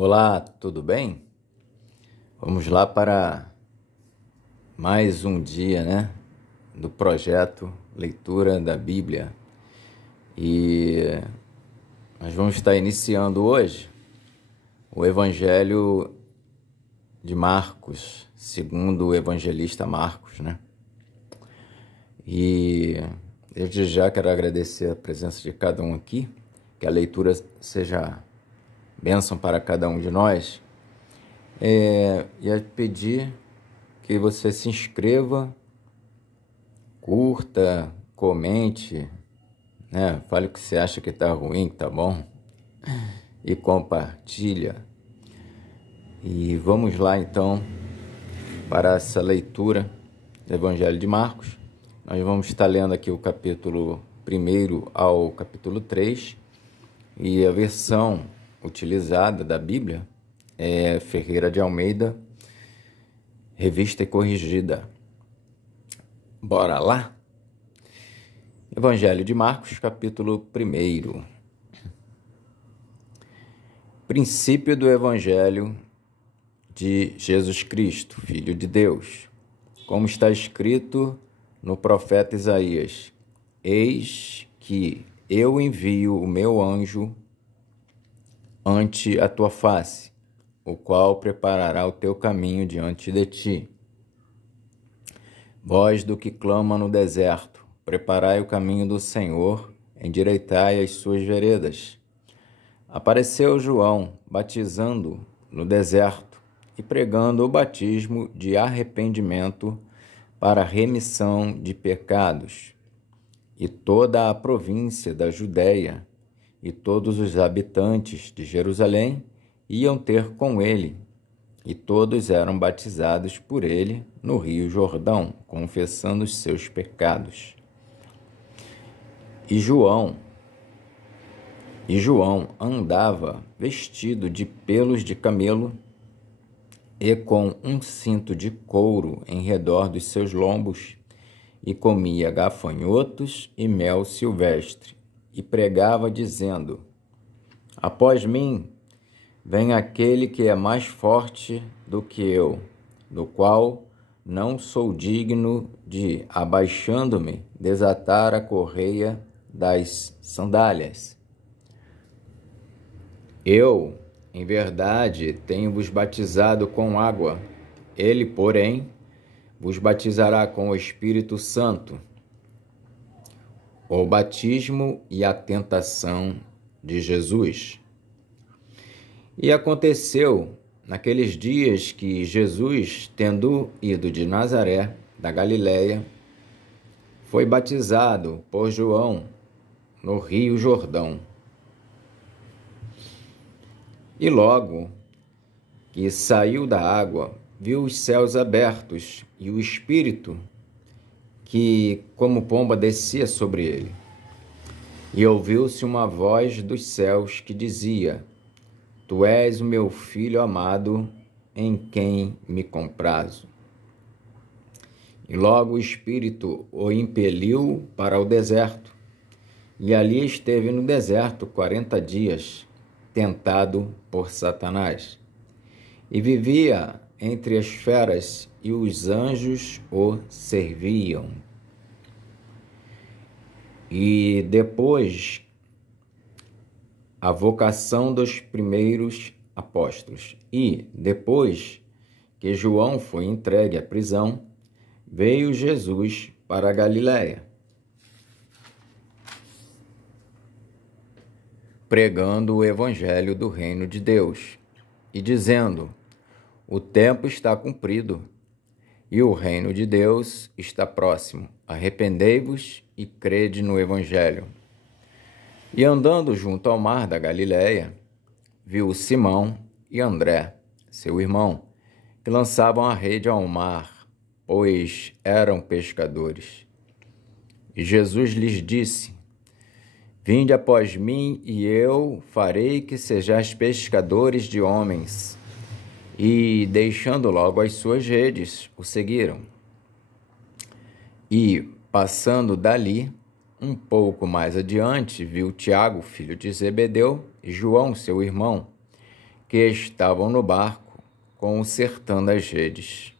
Olá, tudo bem? Vamos lá para mais um dia, do projeto Leitura da Bíblia. E nós vamos estar iniciando hoje o Evangelho de Marcos, segundo o evangelista Marcos, E desde já quero agradecer a presença de cada um aqui, que a leitura seja bênção para cada um de nós. E pedir que você se inscreva, curta, comente, fale o que você acha que está ruim, que está bom, e compartilha. E vamos lá então para essa leitura do Evangelho de Marcos. Nós vamos estar lendo aqui o capítulo 1 ao capítulo 3, e a versão utilizada da Bíblia é Ferreira de Almeida, Revista e Corrigida. Bora lá? Evangelho de Marcos, capítulo 1. Princípio do Evangelho de Jesus Cristo, Filho de Deus. Como está escrito no profeta Isaías: Eis que eu envio o meu anjo ante a tua face, o qual preparará o teu caminho diante de ti. Voz do que clama no deserto: preparai o caminho do Senhor, endireitai as suas veredas. Apareceu João, batizando no deserto e pregando o batismo de arrependimento para remissão de pecados. E toda a província da Judéia e todos os habitantes de Jerusalém iam ter com ele, e todos eram batizados por ele no Rio Jordão, confessando os seus pecados. E João andava vestido de pelos de camelo e com um cinto de couro em redor dos seus lombos, e comia gafanhotos e mel silvestre, e pregava dizendo: Após mim vem aquele que é mais forte do que eu, do qual não sou digno de, abaixando-me, desatar a correia das sandálias. Eu, em verdade, tenho-vos batizado com água. Ele, porém, vos batizará com o Espírito Santo. O batismo e a tentação de Jesus. E aconteceu, naqueles dias, que Jesus, tendo ido de Nazaré, da Galiléia, foi batizado por João no Rio Jordão. E logo que saiu da água, viu os céus abertos e o Espírito, que como pomba descia sobre ele. E ouviu-se uma voz dos céus que dizia: Tu és o meu Filho amado, em quem me comprazo. E logo o Espírito o impeliu para o deserto, e ali esteve no deserto 40 dias, tentado por Satanás. E vivia entre as feras, e os anjos o serviam. E depois a vocação dos primeiros apóstolos. E depois que João foi entregue à prisão, veio Jesus para a Galiléia, pregando o evangelho do reino de Deus e dizendo: O tempo está cumprido e o reino de Deus está próximo. Arrependei-vos e crede no evangelho. E andando junto ao mar da Galiléia, viu Simão e André, seu irmão, que lançavam a rede ao mar, pois eram pescadores. E Jesus lhes disse: Vinde após mim, e eu farei que sejais pescadores de homens. E, deixando logo as suas redes, o seguiram. E, passando dali, um pouco mais adiante, viu Tiago, filho de Zebedeu, e João, seu irmão, que estavam no barco, consertando as redes.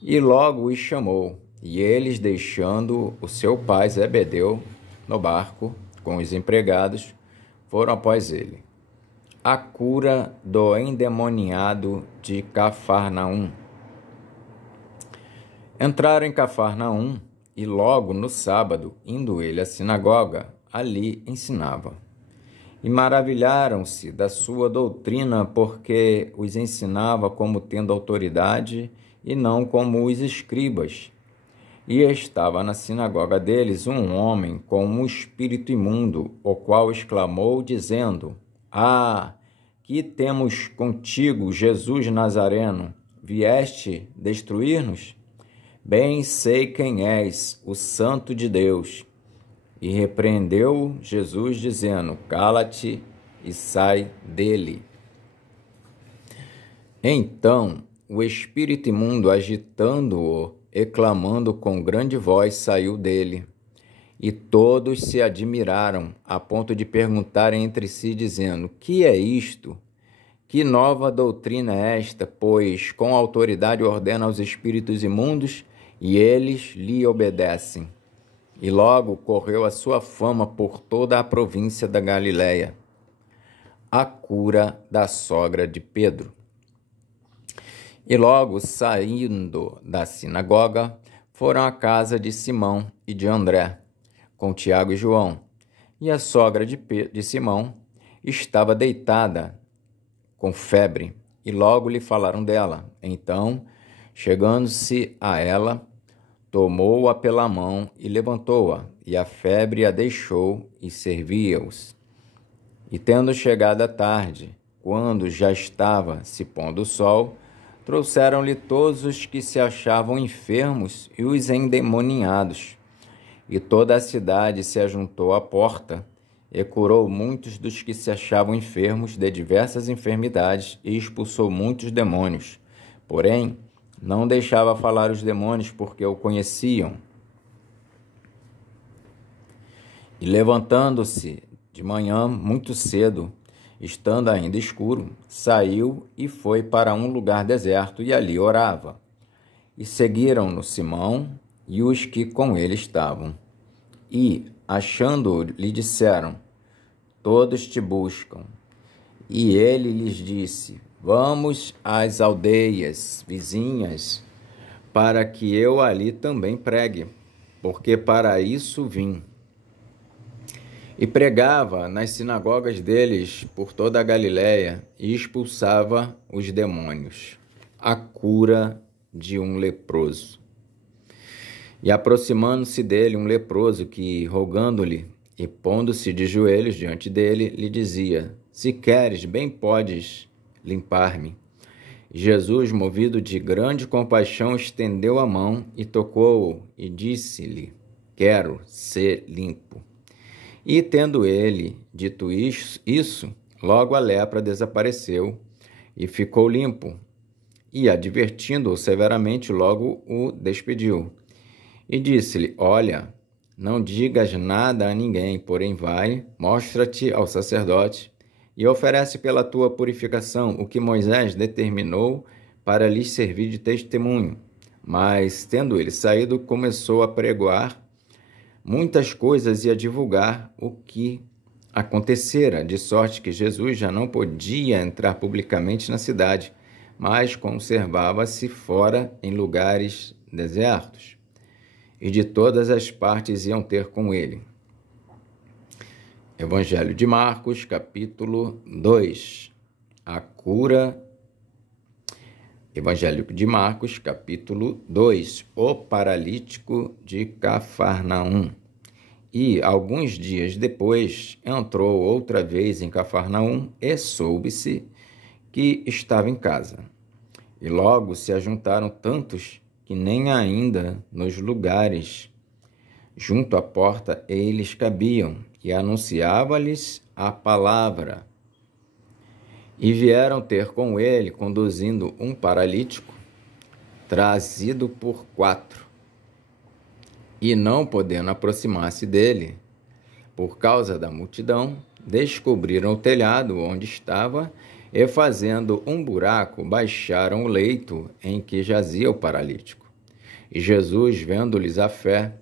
E logo os chamou, e eles, deixando o seu pai Zebedeu no barco com os empregados, foram após ele. A cura do endemoniado de Cafarnaum. Entraram em Cafarnaum, e logo no sábado, indo ele à sinagoga, ali ensinava. E maravilharam-se da sua doutrina, porque os ensinava como tendo autoridade e não como os escribas. E estava na sinagoga deles um homem com um espírito imundo, o qual exclamou, dizendo: Ah, que temos contigo, Jesus Nazareno? Vieste destruir-nos? Bem sei quem és, o Santo de Deus. E repreendeu Jesus, dizendo: Cala-te e sai dele. Então o espírito imundo, agitando-o e clamando com grande voz, saiu dele. E todos se admiraram, a ponto de perguntarem entre si, dizendo: Que é isto? Que nova doutrina é esta? Pois com autoridade ordena aos espíritos imundos, e eles lhe obedecem. E logo correu a sua fama por toda a província da Galiléia. A cura da sogra de Pedro. E logo, saindo da sinagoga, foram à casa de Simão e de André, com Tiago e João. E a sogra de Simão estava deitada com febre, e logo lhe falaram dela. Então, chegando-se a ela, tomou-a pela mão e levantou-a, e a febre a deixou, e servia-os. E tendo chegado a tarde, quando já estava se pondo o sol, trouxeram-lhe todos os que se achavam enfermos e os endemoniados. E toda a cidade se ajuntou à porta, e curou muitos dos que se achavam enfermos de diversas enfermidades, e expulsou muitos demônios. Porém, não deixava falar os demônios, porque o conheciam. E levantando-se de manhã muito cedo, estando ainda escuro, saiu e foi para um lugar deserto, e ali orava. E seguiram-no Simão e os que com ele estavam. E, achando-o, lhe disseram: Todos te buscam. E ele lhes disse: Vamos às aldeias vizinhas, para que eu ali também pregue, porque para isso vim. E pregava nas sinagogas deles por toda a Galiléia, e expulsava os demônios. A cura de um leproso. E aproximando-se dele um leproso, que, rogando-lhe e pondo-se de joelhos diante dele, lhe dizia: Se queres, bem podes limpar-me. Jesus, movido de grande compaixão, estendeu a mão e tocou-o, e disse-lhe: Quero ser limpo. E, tendo ele dito isso, logo a lepra desapareceu e ficou limpo. E, advertindo-o severamente, logo o despediu. E disse-lhe: Olha, não digas nada a ninguém, porém vai, mostra-te ao sacerdote e oferece pela tua purificação o que Moisés determinou para lhes servir de testemunho. Mas, tendo ele saído, começou a pregoar muitas coisas e a divulgar o que acontecera, de sorte que Jesus já não podia entrar publicamente na cidade, mas conservava-se fora em lugares desertos. E de todas as partes iam ter com ele. Evangelho de Marcos, capítulo 2. A cura. Evangelho de Marcos, capítulo 2. O paralítico de Cafarnaum. E, alguns dias depois, entrou outra vez em Cafarnaum e soube-se que estava em casa. E logo se ajuntaram tantos que nem ainda nos lugares junto à porta eles cabiam, e anunciava-lhes a palavra. E vieram ter com ele, conduzindo um paralítico, trazido por 4. E não podendo aproximar-se dele, por causa da multidão, descobriram o telhado onde estava e, fazendo um buraco, baixaram o leito em que jazia o paralítico. E Jesus, vendo-lhes a fé,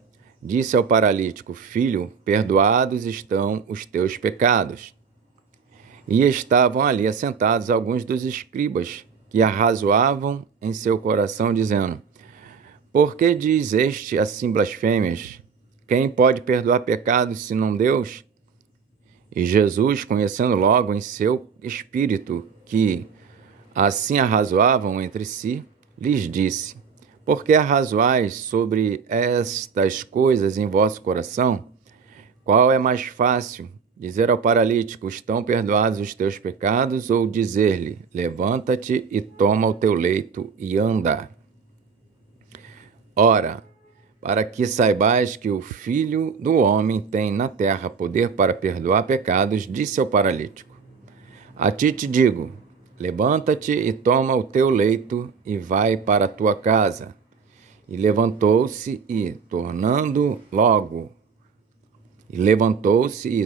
disse ao paralítico: Filho, perdoados estão os teus pecados. E estavam ali assentados alguns dos escribas, que arrazoavam em seu coração, dizendo: Por que diz este assim blasfêmias? Quem pode perdoar pecados, senão Deus? E Jesus, conhecendo logo em seu espírito que assim arrazoavam entre si, lhes disse: Por que arrazoais sobre estas coisas em vosso coração? Qual é mais fácil, dizer ao paralítico: Estão perdoados os teus pecados, ou dizer-lhe: Levanta-te e toma o teu leito e anda? Ora, para que saibais que o Filho do Homem tem na terra poder para perdoar pecados, disse ao paralítico: A ti te digo, levanta-te e toma o teu leito e vai para a tua casa. E levantou-se e,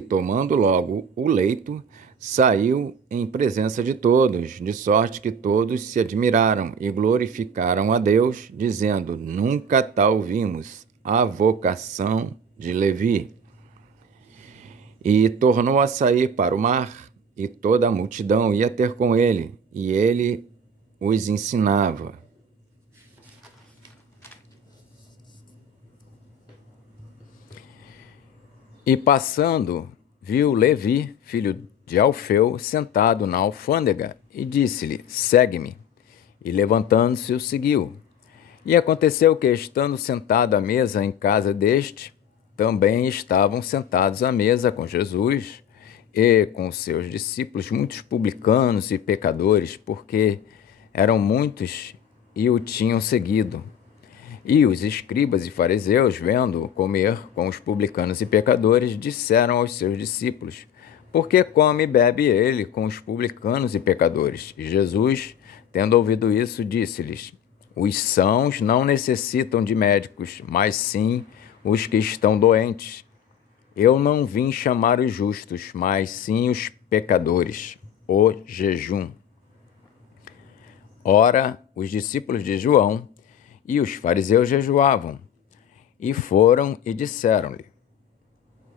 tomando logo o leito, saiu em presença de todos, de sorte que todos se admiraram e glorificaram a Deus, dizendo: Nunca tal vimos, a vocação de Levi. E tornou a sair para o mar, e toda a multidão ia ter com ele, e ele os ensinava. E passando, viu Levi, filho de Alfeu, sentado na alfândega, e disse-lhe: Segue-me. E levantando-se, o seguiu. E aconteceu que, estando sentado à mesa em casa deste, também estavam sentados à mesa com Jesus e com seus discípulos muitos publicanos e pecadores, porque eram muitos e o tinham seguido. E os escribas e fariseus, vendo-o comer com os publicanos e pecadores, disseram aos seus discípulos: Por que come e bebe ele com os publicanos e pecadores? E Jesus, tendo ouvido isso, disse-lhes: Os sãos não necessitam de médicos, mas sim os que estão doentes. Eu não vim chamar os justos, mas sim os pecadores. O jejum. Ora, os discípulos de João e os fariseus jejuavam, e foram e disseram-lhe: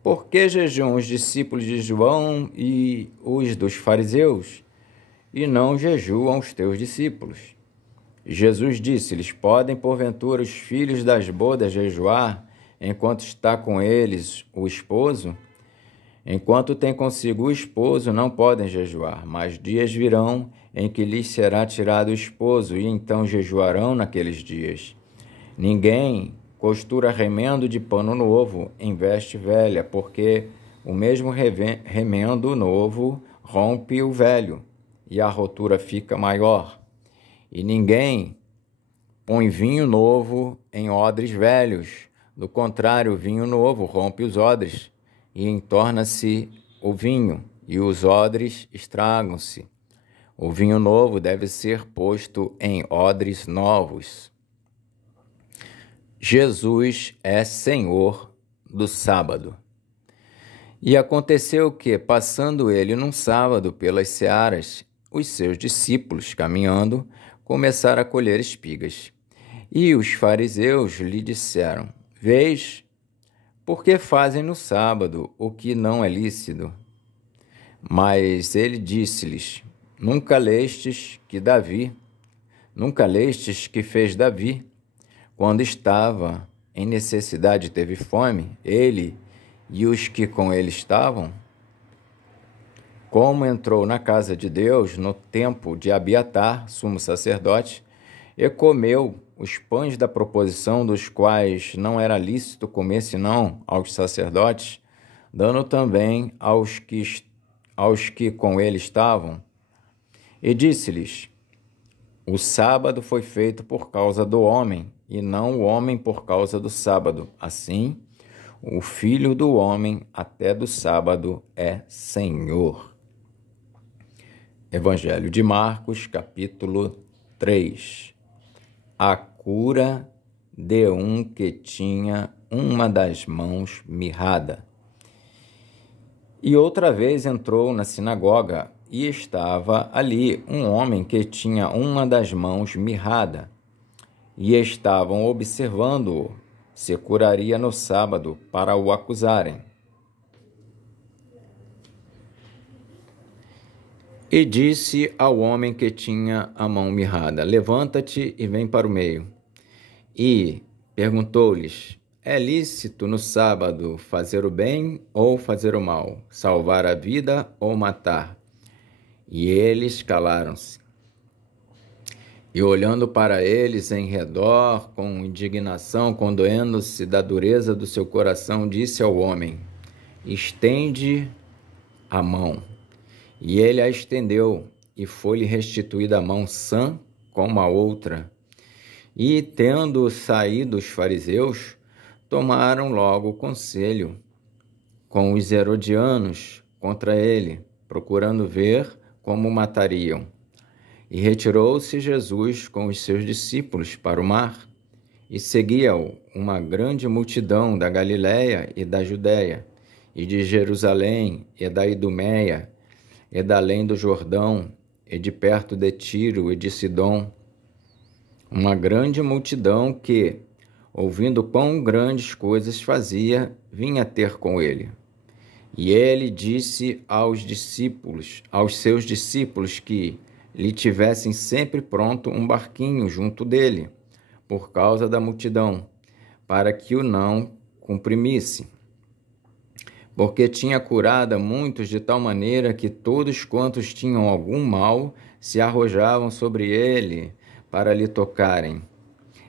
Por que jejuam os discípulos de João e os dos fariseus, e não jejuam os teus discípulos? Jesus disse-lhes: Podem, porventura, os filhos das bodas jejuar, enquanto está com eles o esposo? Enquanto tem consigo o esposo, não podem jejuar, mas dias virão em que lhes será tirado o esposo, e então jejuarão naqueles dias. Ninguém costura remendo de pano novo em veste velha, porque o mesmo remendo novo rompe o velho, e a rotura fica maior. E ninguém põe vinho novo em odres velhos. Do contrário, o vinho novo rompe os odres, e entorna-se o vinho, e os odres estragam-se. O vinho novo deve ser posto em odres novos. Jesus é Senhor do sábado. E aconteceu que, passando ele num sábado pelas searas, os seus discípulos, caminhando, começaram a colher espigas. E os fariseus lhe disseram: Vês, por que fazem no sábado o que não é lícito? Mas ele disse-lhes: Nunca lestes que fez Davi, quando estava em necessidade, teve fome, ele e os que com ele estavam? Como entrou na casa de Deus no tempo de Abiatar, sumo sacerdote, e comeu os pães da proposição, dos quais não era lícito comer senão aos sacerdotes, dando também aos que com ele estavam. E disse-lhes: O sábado foi feito por causa do homem, e não o homem por causa do sábado. Assim, o Filho do Homem até do sábado é Senhor. Evangelho de Marcos, capítulo 3. A cura de um que tinha uma das mãos mirrada. E outra vez entrou na sinagoga e estava ali um homem que tinha uma das mãos mirrada, e estavam observando-o se curaria no sábado para o acusarem. E disse ao homem que tinha a mão mirrada: levanta-te e vem para o meio. E perguntou-lhes: é lícito no sábado fazer o bem ou fazer o mal, salvar a vida ou matar? E eles calaram-se. E olhando para eles em redor, com indignação, condoendo-se da dureza do seu coração, disse ao homem: estende a mão. E ele a estendeu, e foi-lhe restituída a mão sã como a outra. E, tendo saído os fariseus, tomaram logo conselho com os herodianos contra ele, procurando ver como o matariam. E retirou-se Jesus com os seus discípulos para o mar, e seguia-o uma grande multidão da Galiléia e da Judéia, e de Jerusalém, e da Idumeia, e da além do Jordão, e de perto de Tiro e de Sidom, uma grande multidão que, ouvindo quão grandes coisas fazia, vinha ter com ele. E ele disse aos seus discípulos, que lhe tivessem sempre pronto um barquinho junto dele, por causa da multidão, para que o não comprimisse. Porque tinha curado muitos de tal maneira que todos quantos tinham algum mal se arrojavam sobre ele para lhe tocarem.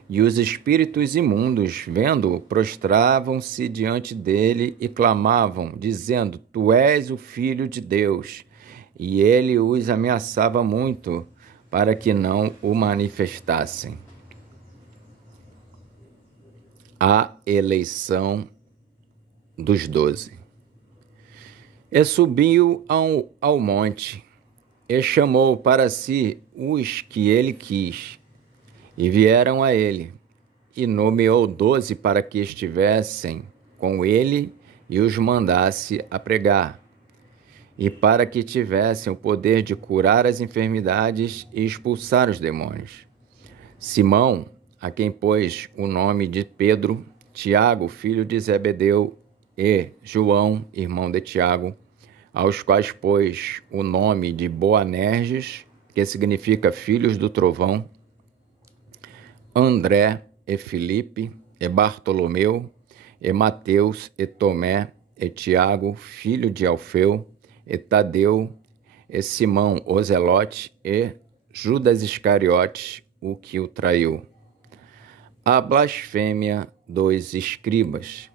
E os espíritos imundos, vendo-o, prostravam-se diante dele e clamavam, dizendo: tu és o Filho de Deus. E ele os ameaçava muito, para que não o manifestassem. A eleição dos 12. E subiu ao monte, e chamou para si os que ele quis, e vieram a ele, e nomeou 12 para que estivessem com ele e os mandasse a pregar, e para que tivessem o poder de curar as enfermidades e expulsar os demônios. Simão, a quem pôs o nome de Pedro, Tiago, filho de Zebedeu, e João, irmão de Tiago, aos quais pôs o nome de Boanerges, que significa filhos do trovão, André, e Filipe, e Bartolomeu, e Mateus, e Tomé, e Tiago, filho de Alfeu, e Tadeu, e Simão o Zelote, e Judas Iscariotes, o que o traiu. A blasfêmia dos escribas.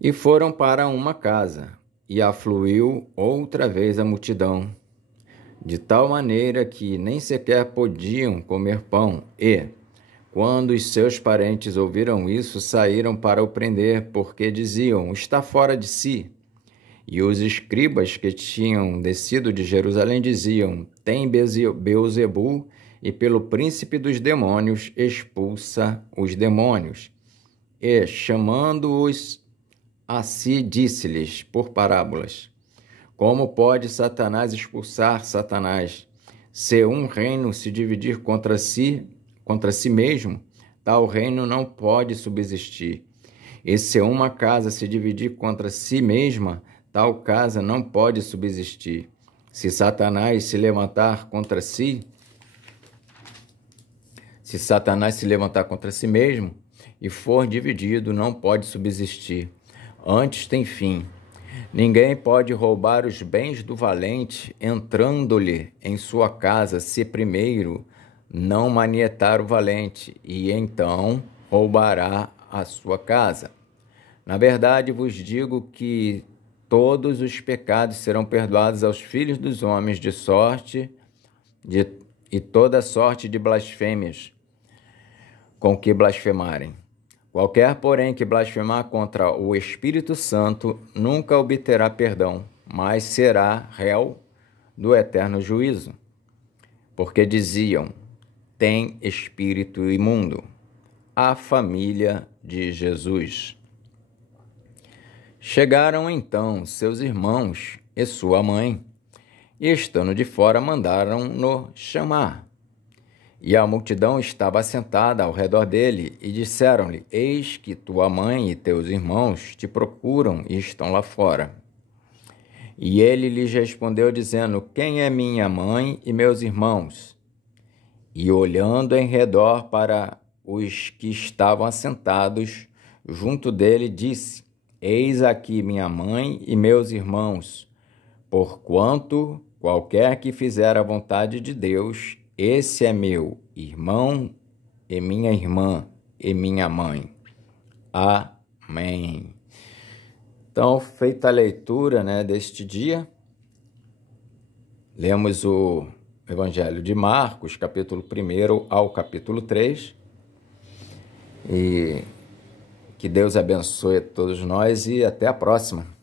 E foram para uma casa, e afluiu outra vez a multidão, de tal maneira que nem sequer podiam comer pão, e, quando os seus parentes ouviram isso, saíram para o prender, porque diziam: está fora de si. E os escribas que tinham descido de Jerusalém diziam: tem Beelzebul, e pelo príncipe dos demônios expulsa os demônios. E, chamando-os a si, disse-lhes por parábolas: como pode Satanás expulsar Satanás? Se um reino se dividir contra si mesmo, tal reino não pode subsistir. E se uma casa se dividir contra si mesma, tal casa não pode subsistir. Se Satanás se levantar contra si mesmo e for dividido, não pode subsistir. Antes tem fim. Ninguém pode roubar os bens do valente, entrando-lhe em sua casa, se primeiro não manietar o valente, e então roubará a sua casa. Na verdade vos digo que todos os pecados serão perdoados aos filhos dos homens e toda sorte de blasfêmias com que blasfemarem. Qualquer, porém, que blasfemar contra o Espírito Santo nunca obterá perdão, mas será réu do eterno juízo. Porque diziam: tem espírito imundo. A família de Jesus. Chegaram então seus irmãos e sua mãe, e, estando de fora, mandaram-no chamar. E a multidão estava assentada ao redor dele, e disseram-lhe: Eis que tua mãe e teus irmãos te procuram e estão lá fora. E ele lhes respondeu, dizendo: Quem é minha mãe e meus irmãos? E olhando em redor para os que estavam assentados junto dele, disse: Eis aqui minha mãe e meus irmãos. Porquanto qualquer que fizer a vontade de Deus, esse é meu irmão e minha irmã e minha mãe. Amém. Então, feita a leitura, deste dia, lemos o Evangelho de Marcos, capítulo 1 ao capítulo 3. E que Deus abençoe a todos nós e até a próxima.